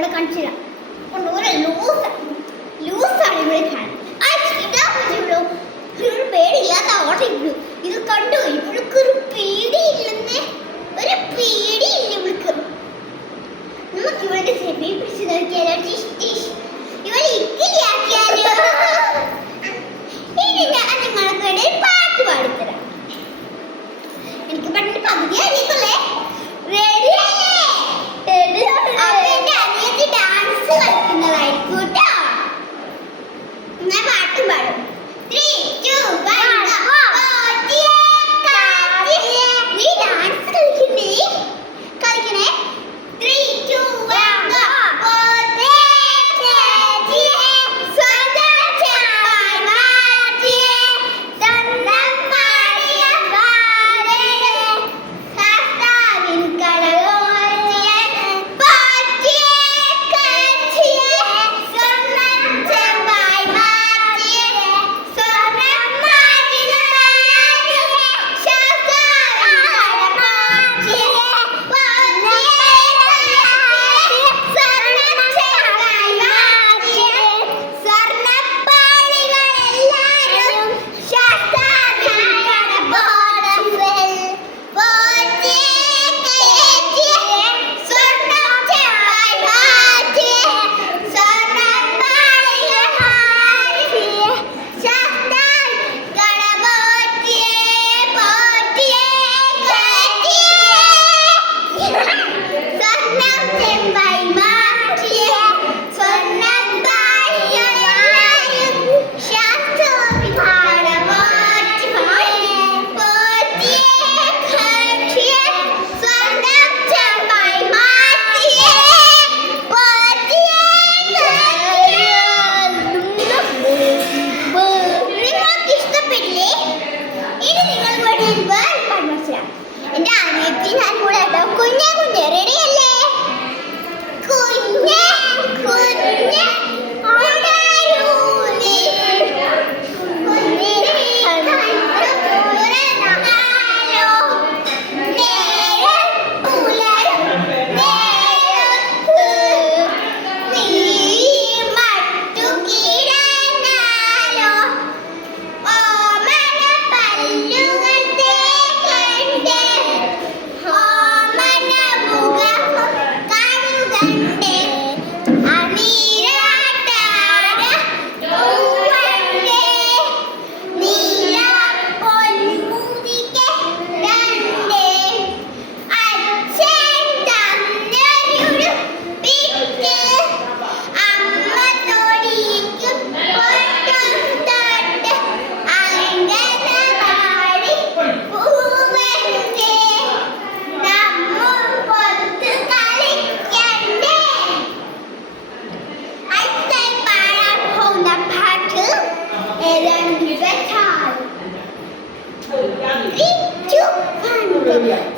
ഇവിടെ കാണിച്ചു തരാം. ലൂസാണ് ഇവിടെ കാണാൻ. ഒരു പേടിയില്ലാത്ത ഓടിക്കുന്നു. ഇത് കണ്ടു, ഇവൾക്ക് ഒരു പേടിയില്ലെന്നേ, ഒരു പേടിയില്ല ഇവൾക്ക്. നമുക്ക് ഇവളുടെ ചെവി പിടിച്ച് നോക്കിയാലോ, ഇവൾ ഇക്കിലിയാക്കിയാലോ. ഇനി ഞാൻ നിങ്ങൾക്കിടെ പാട്ട് പാടിത്തരാം. എനിക്ക് പാട്ടിന്റെ പകുതി അറിയത്തുള്ളേ. റെഡി അല്ലേ? അപ്പൊ എന്റെ അനിയത്തി ഡാൻസ് കളിക്കുന്നതായിരിക്കും കേട്ടോ. ഞാൻ പാട്ടും പാടും. 3, 2, 1 നീ ഡാൻസ് കളിക്കണേ 3, 2, 1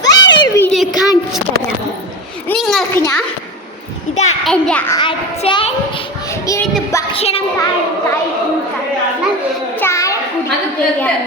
വേറൊരു വീഡിയോ കാണിച്ചു തരാം നിങ്ങൾക്ക്. ഞാൻ ഇതാ എൻ്റെ അച്ഛൻ ഇവിടുത്തെ ഭക്ഷണം കഴിക്കുന്ന ചായ കുടിക്കുകയാണ്.